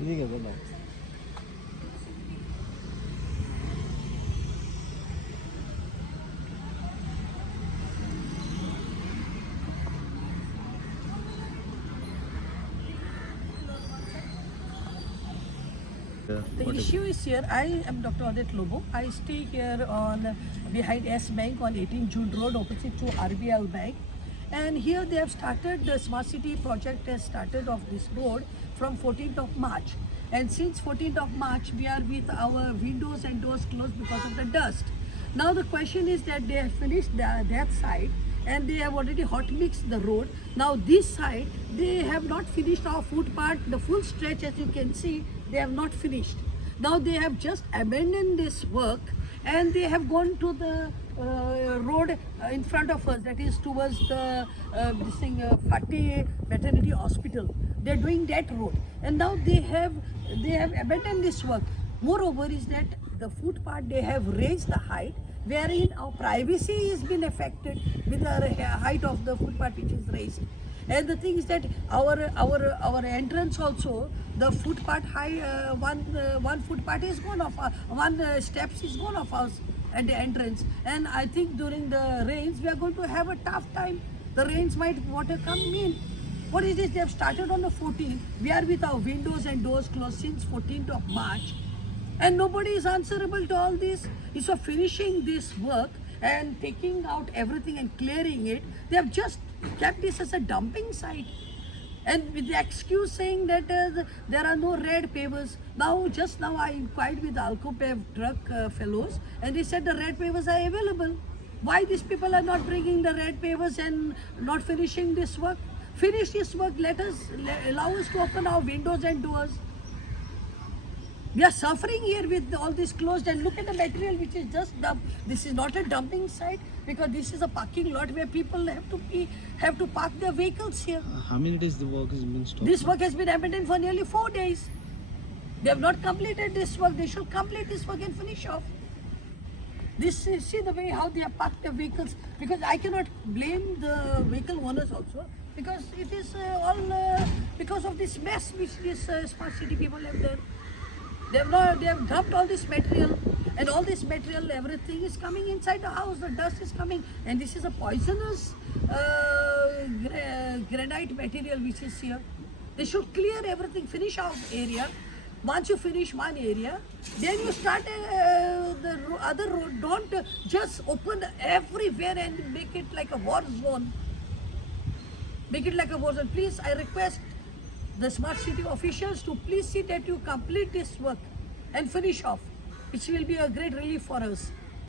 ठीक है बोलो। The issue is here. I am Dr. Adit Lobo. I stay here on behind S Bank on 18 June Road, opposite to RBL Bank. And here they have started the smart city project has started of this road from 14th of March. And since 14th of March, we are with our windows and doors closed because of the dust. Now the question is that they have finished that side and they have already hot mixed the road. Now this side, they have not finished our footpath, the full stretch as you can see, they have not finished. Now they have just abandoned this work and they have gone to the road in front of us, that is towards the Fateh Maternity Hospital. They are doing that road and now they have abandoned this work. Moreover is that the footpath they have raised the height, wherein our privacy has been affected with the height of the footpath which is raised. And the thing is that our entrance also, the footpath high, one footpath is gone off, one steps is gone off us at the entrance. And I think during the rains we are going to have a tough time. The rains might water come in. What is this? They have started on the 14th. We are with our windows and doors closed since 14th of March. And nobody is answerable to all this. Instead of finishing this work and taking out everything and clearing it, they have just kept this as a dumping site. And with the excuse saying that there are no red pavers. Now, just now I inquired with the Alcopev truck fellows and they said the red pavers are available. Why these people are not bringing the red pavers and not finishing this work? Finish this work, allow us to open our windows and doors. We are suffering here with all this closed and look at the material which is just dumped. This is not a dumping site because this is a parking lot where people have to park their vehicles here. How many days the work has been stopped? This work has been abandoned for nearly 4 days. They have not completed this work. They should complete this work and finish off. This is, see the way how they have parked their vehicles, because I cannot blame the vehicle owners also because it is all because of this mess which this smart city people have done. They have dumped all this material and all this material, everything is coming inside the house, the dust is coming and this is a poisonous granite material which is here. They should clear everything, finish our area. Once you finish one area, then you start the other road. Don't just open everywhere and make it like a war zone. Make it like a war zone. Please, I request the smart city officials to please see that you complete this work and finish off, which will be a great relief for us.